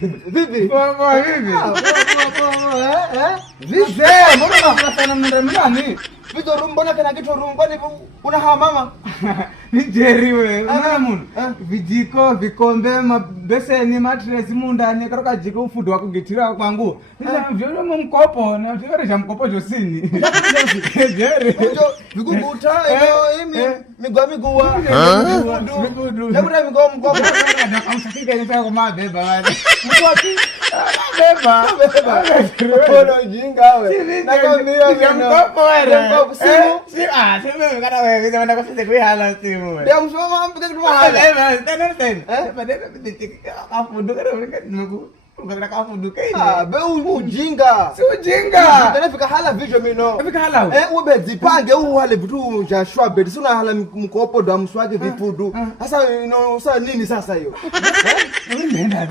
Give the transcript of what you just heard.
Vipi? Poa vipi? Vizee, mbona unafanya sana mndani? Vitu rumbona kana kitu rumbani una mama. Ni Jerry wewe. Unaona muno? Vijiko, vikombe, mabeseni, mattress mundani karoka jiko ufudo wako gitira kwangu. Nisa vyo mkopo na vyo mkopo josini. Jerry. Ndio viguguta migwa. Vibudu. Labda migwa mkopo. Na kamsakika ni kwa mabeba wale. Mkwati. Beba. Polo jinga wewe. Nakwambia mkopo wewe. Mkopo simu. Simu kana wewe kama nakufika kwa hala simu. Ndio msoma mpaka kitu mahala. Be ujinga. Si ujinga. Nafika hala vitu mino. Nafika hala. Ube zipange wale vitu vya shwabe. Sina hala mkopo ndo amswage vifudu. Sasa sasa nini sasa hiyo? Nenda